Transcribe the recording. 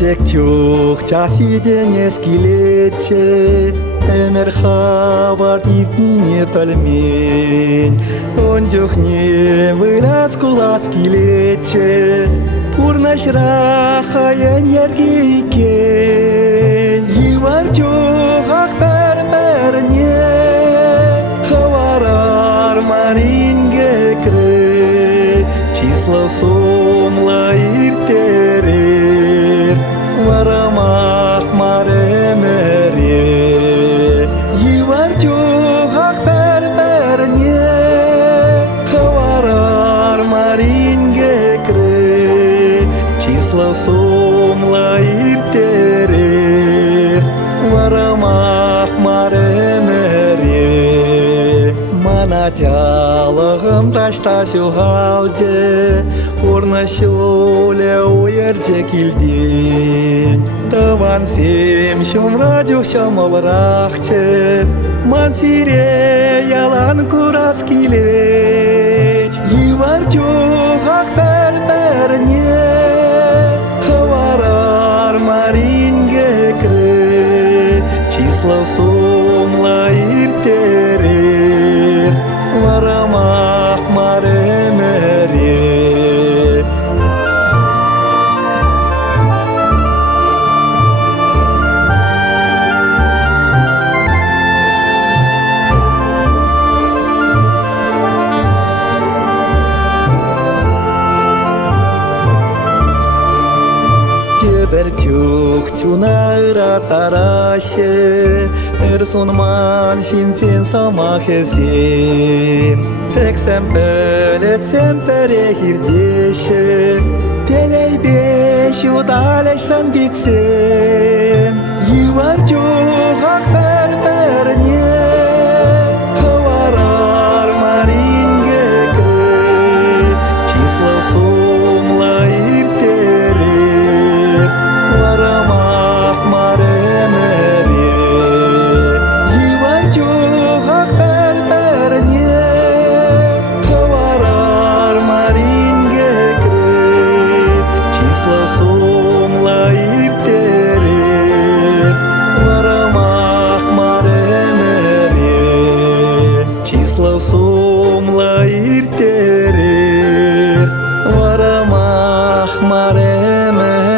Tek çok çasiden eskileçe Emer habar ditnine pelmen Onjuk ne vılas kulas kileçe Purnashra hayan yergeyken Yivar çok akber merne Havarar marin gekre Числа сомла иртерер Варамах маремере Йывар чухак берберне Хаварар маринге кре Числа сомла иртерер Варамах маремере Манатялығым ташта шуғалже Орны шөлі ойырже келден Таван сем шумра жоқ шамалырақчы Ман сире ялан курас келеч Йывар жоғақ бәр-бәріне Хаварар маринге кре Числа сомла иртерер Варамах маремере Кеберчух чунайра тараще Эрсунман шинсен самахесем Тексем пелетсем перехирдеше Телейбеш удалешсан битсем Йывар чухак берберне Хаварар маринге кре Числа сомла иртерер Варамах маремере Йывар чухак берберне Хаварар маринге кре Числа сомла иртерер Варамах маремере Числа сомла иртерер Варамах маремере